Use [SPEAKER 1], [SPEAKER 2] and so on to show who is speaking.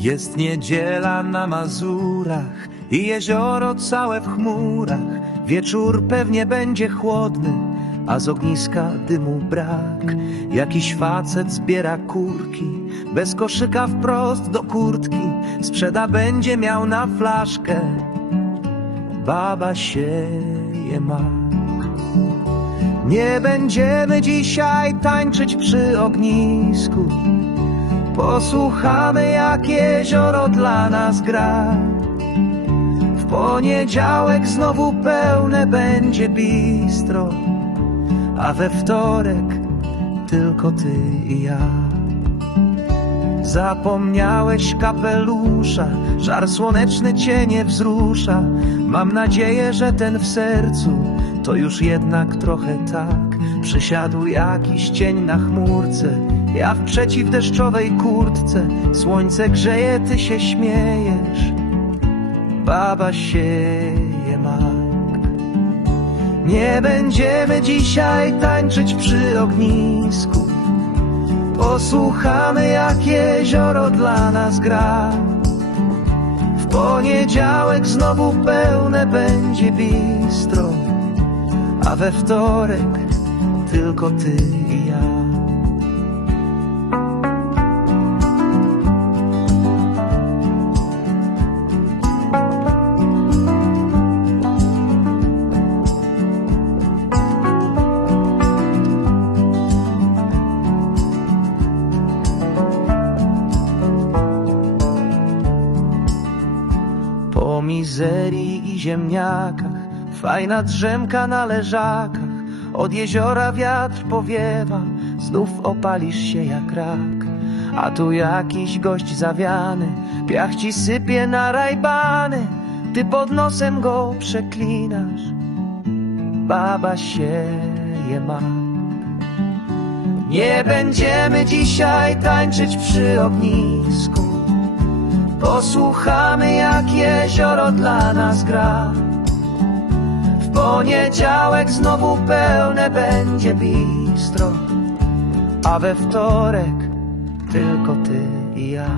[SPEAKER 1] Jest niedziela na Mazurach i jezioro całe w chmurach. Wieczór pewnie będzie chłodny, a z ogniska dymu brak. Jakiś facet zbiera kurki, bez koszyka wprost do kurtki. Sprzeda będzie miał na flaszkę. Baba sieje mak. Nie będziemy dzisiaj tańczyć przy ognisku. Posłuchamy jak jezioro dla nas gra. W poniedziałek znowu pełne będzie bistro, a we wtorek tylko ty i ja. Zapomniałeś kapelusza, żar słoneczny cię nie wzrusza. Mam nadzieję, że ten w sercu to już jednak trochę tak. Przysiadł jakiś cień na chmurce, ja w przeciwdeszczowej kurtce. Słońce grzeje, ty się śmiejesz, baba sieje mak. Nie będziemy dzisiaj tańczyć przy ognisku. Posłuchamy jak jezioro dla nas gra. W poniedziałek znowu pełne będzie bistro, a we wtorek tylko ty i ja. Mizerii i ziemniakach, fajna drzemka na leżakach, od jeziora wiatr powiewa, znów opalisz się jak rak. A tu jakiś gość zawiany, piach ci sypie na rajbany, ty pod nosem go przeklinasz. Baba sieje mak. Nie będziemy dzisiaj tańczyć przy ognisku. Posłuchamy jak jezioro dla nas gra. W poniedziałek znowu pełne będzie bistro, a we wtorek tylko ty i ja.